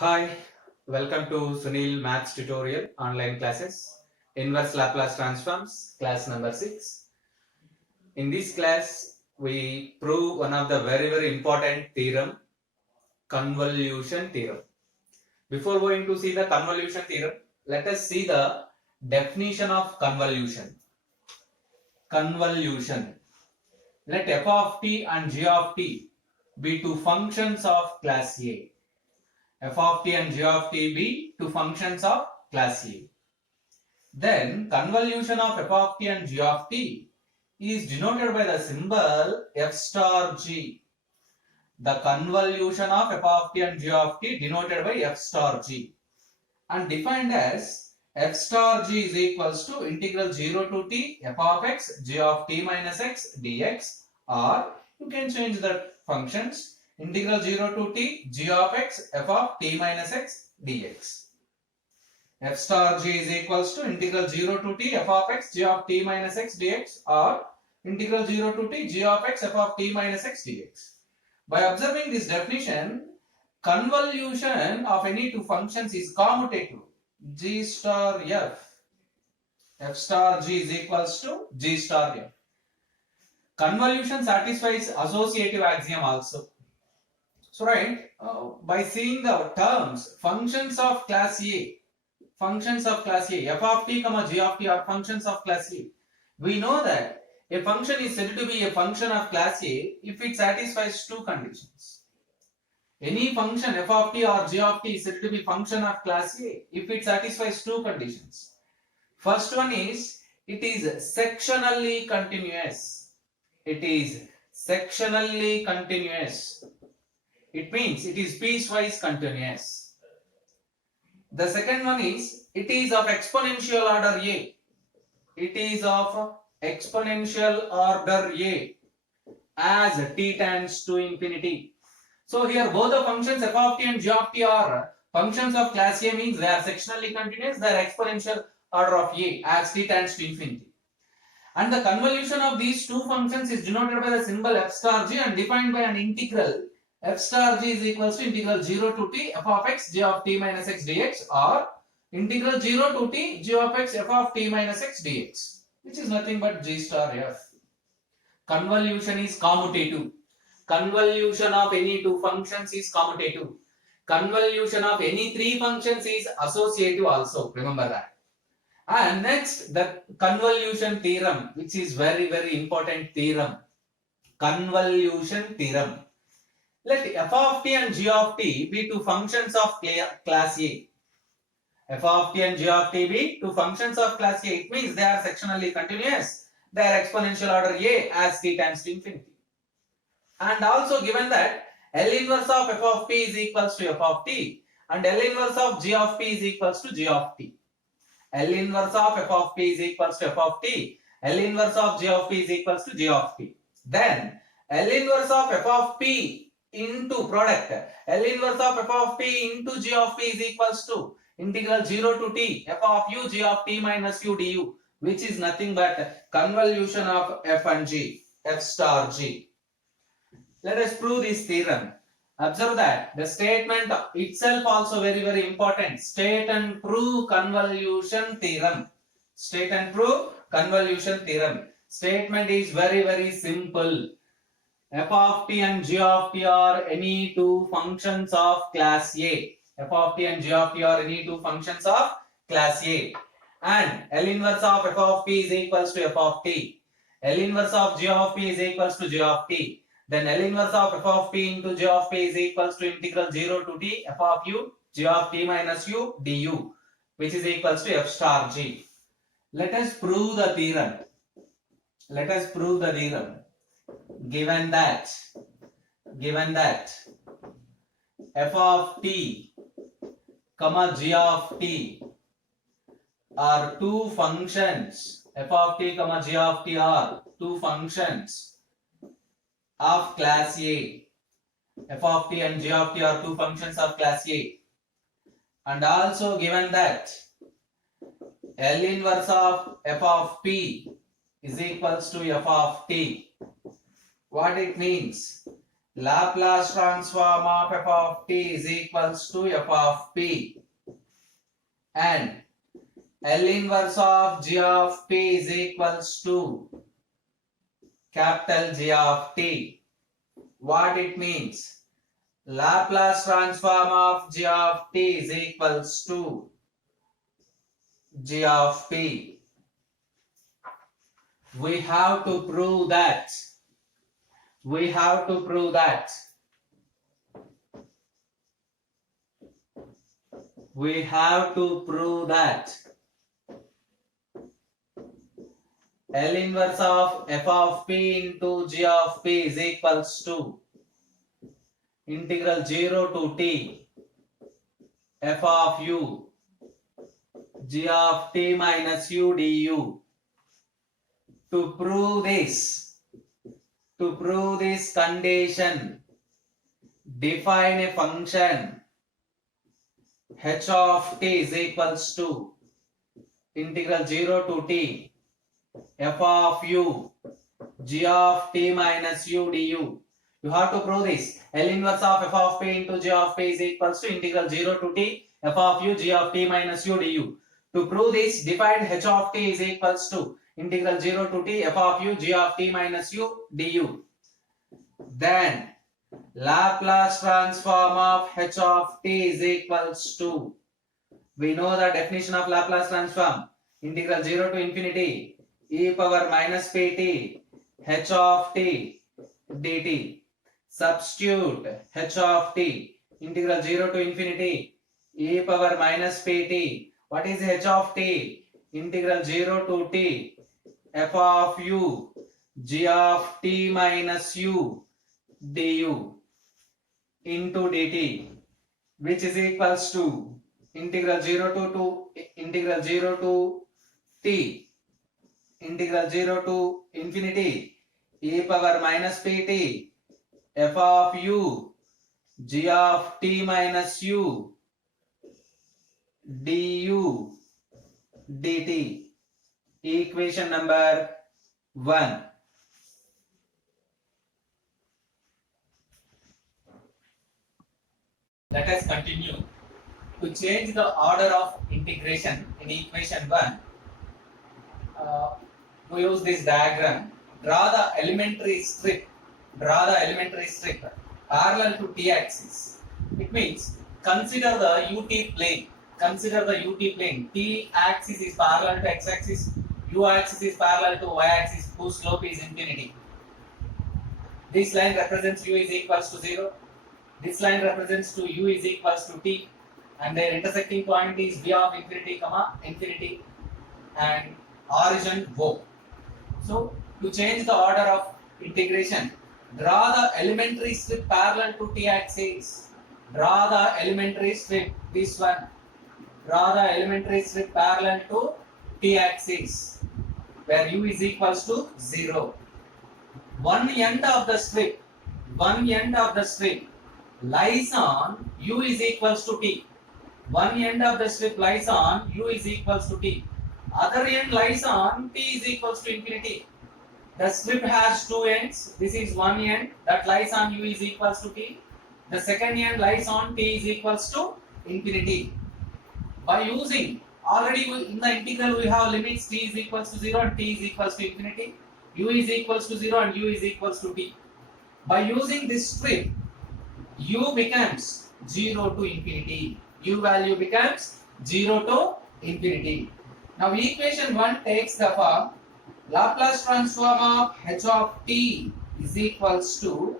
Hi, welcome to Sunil Maths tutorial online classes. Inverse Laplace transforms, class number 6. In this class, we prove one of the very important theorem, convolution theorem. Before going to see the convolution theorem, let us see the definition of convolution. Convolution. Let f of t and g of t be two functions of class A. F of t and g of t be two functions of class A. Then convolution of f of t and g of t is denoted by the symbol f star g. The convolution of f of t and g of t denoted by f star g and defined as f star g is equals to integral 0 to t f of x g of t minus x dx, or you can change the functions integral 0 to t g of x f of t minus x dx. F star g is equals to integral 0 to t f of x g of t minus x dx, or integral 0 to t g of x f of t minus x dx. By observing this definition, convolution of any two functions is commutative. G star f star g is equals to g star f. Convolution satisfies associative axiom also. So right, by seeing the terms functions of class A, f of t comma g of t are functions of class A, we know that a function is said to be a function of class A if it satisfies two conditions. Any function f of t or g of t is said to be function of class A if it satisfies two conditions. First one is it is sectionally continuous. It is sectionally continuous. It means it is piecewise continuous. The second one is it is of exponential order A. It is of exponential order A as t tends to infinity. So here both the functions f of t and g of t are functions of class A, means they are sectionally continuous, they are exponential order of A as t tends to infinity. And the convolution of these two functions is denoted by the symbol f star g and defined by an integral f star g is equals to integral 0 to t f of x g of t minus x dx, or integral 0 to t g of x f of t minus x dx, which is nothing but g star f. Convolution is commutative. Convolution of any two functions is commutative. Convolution of any three functions is associative also. Remember that. And next, the convolution theorem, which is very important theorem. Convolution theorem. Let f of t and g of t be two functions of class A. F of t and g of t be two functions of class A. It means they are sectionally continuous. They are exponential order A as t tends to infinity. And also given that L inverse of f of t is equals to f of t and L inverse of g of t is equals to g of t. L inverse of f of t is equals to f of t. L inverse of g of t is equals to g of t. Then L inverse of f of t into product L inverse of f of t into g of t is equals to integral 0 to t f of u g of t minus u du, which is nothing but convolution of f and g, f star g. Let us prove this theorem. Observe that the statement itself also very important. State and prove convolution theorem. State and prove convolution theorem. Statement is very simple. F of t and g of t are any two functions of class A. F of t and g of t are any two functions of class A. And L inverse of f of t is equals to f of t. L inverse of g of t is equals to g of t. Then L inverse of f of t into g of t is equals to integral 0 to t f of u g of t minus u du, which is equals to f star g. Let us prove the theorem. Let us prove the theorem. Given that f of t comma g of t are two functions, f of t comma g of t are two functions of class A. F of t and g of t are two functions of class A. And also given that L inverse of f of p is equals to f of t. What it means? Laplace transform of f of t is equals to f of p, and L inverse of g of p is equals to capital G of t. What it means? Laplace transform of g of t is equals to g of p. We have to prove that. We have to prove that. We have to prove that L inverse of f of p into g of p is equals to integral 0 to t f of u g of t minus u du. To prove this condition, define a function h of t is equals to integral 0 to t f of u g of t minus u du. You have to prove this. L inverse of f of p into g of p is equals to integral 0 to t f of u g of t minus u du. To prove this, define h of t is equals to integral 0 to t f of u g of t minus u du. Then Laplace transform of h of t is equals to, we know the definition of Laplace transform, integral 0 to infinity e power minus pt h of t dt. Substitute h of t, integral 0 to infinity e power minus pt. What is h of t? Integral 0 to t f of u g of t minus u du into dt, which is equals to integral 0 to integral 0 to t integral 0 to infinity e power minus pt f of u g of t minus u du dt. Equation number 1. Let us continue. To change the order of integration in equation 1, we use this diagram. Draw the elementary strip parallel to t-axis. It means consider the UT plane. T-axis is parallel to x-axis, u-axis is parallel to y-axis, whose slope is infinity. This line represents u is equals to 0. This line represents to u is equals to t, and their intersecting point is v of infinity, infinity, and origin O. So, to change the order of integration, draw the elementary strip parallel to t-axis. Draw the elementary strip, this one. Draw the elementary strip parallel to t-axis, where u is equals to 0. One end of the strip lies on u is equals to t. One end of the strip lies on u is equals to t. Other end lies on t is equals to infinity. The strip has two ends. This is one end that lies on u is equals to t. The second end lies on t is equals to infinity. By using, already in the integral we have limits t is equals to 0 and t is equals to infinity. U is equals to 0 and u is equals to t. By using this strip, u becomes 0 to infinity. U value becomes 0 to infinity. Now equation 1 takes the form Laplace transform of h of t is equals to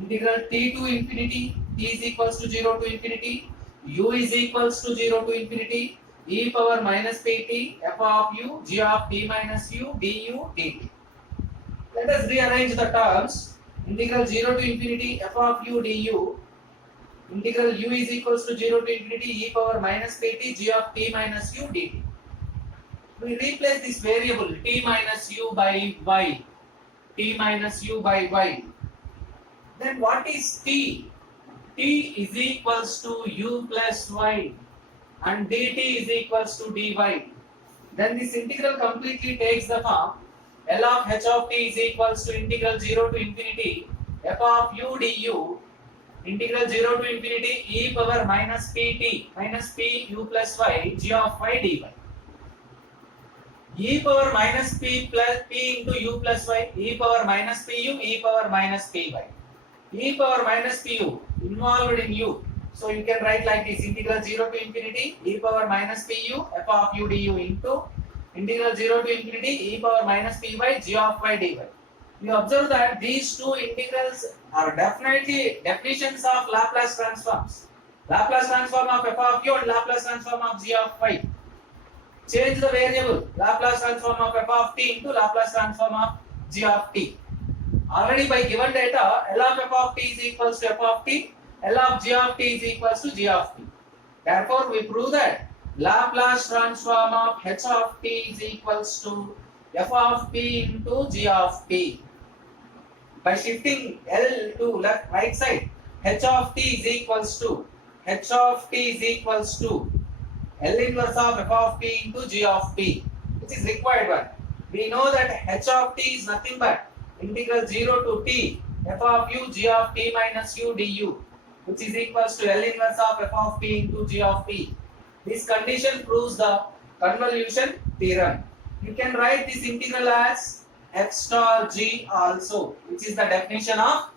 integral t to infinity, t is equals to 0 to infinity, u is equals to 0 to infinity, e power minus pt f of u g of t minus u du dt. Let us rearrange the terms. Integral 0 to infinity f of u du, integral u is equals to 0 to infinity e power minus pt g of t minus u dt. We replace this variable t minus u by y. Then what is t? T is equals to u plus y and dt is equals to dy. Then this integral completely takes the form L of h of t is equals to integral 0 to infinity f of u du integral 0 to infinity e power minus pt minus p u plus y g of y dy. E power minus p plus p into u plus y, e power minus pu, e power minus py. E power minus pu involved in u. So you can write like this: integral 0 to infinity e power minus pu f of u du into integral 0 to infinity e power minus py g of y dy. You observe that these two integrals are definitely definitions of Laplace transforms. Laplace transform of f of u and Laplace transform of g of y. Change the variable Laplace transform of f of t into Laplace transform of g of t. Already by given data, L of f of t is equals to f of t, L of g of t is equals to g of t. Therefore, we prove that Laplace transform of h of t is equals to f of t into g of t. By shifting L to left right side, h of t is equals to L inverse of f of t into g of t, which is required one. We know that h of t is nothing but integral 0 to t f of u g of t minus u du, which is equals to L inverse of f of t into g of t. This condition proves the convolution theorem. You can write this integral as f star g also, which is the definition of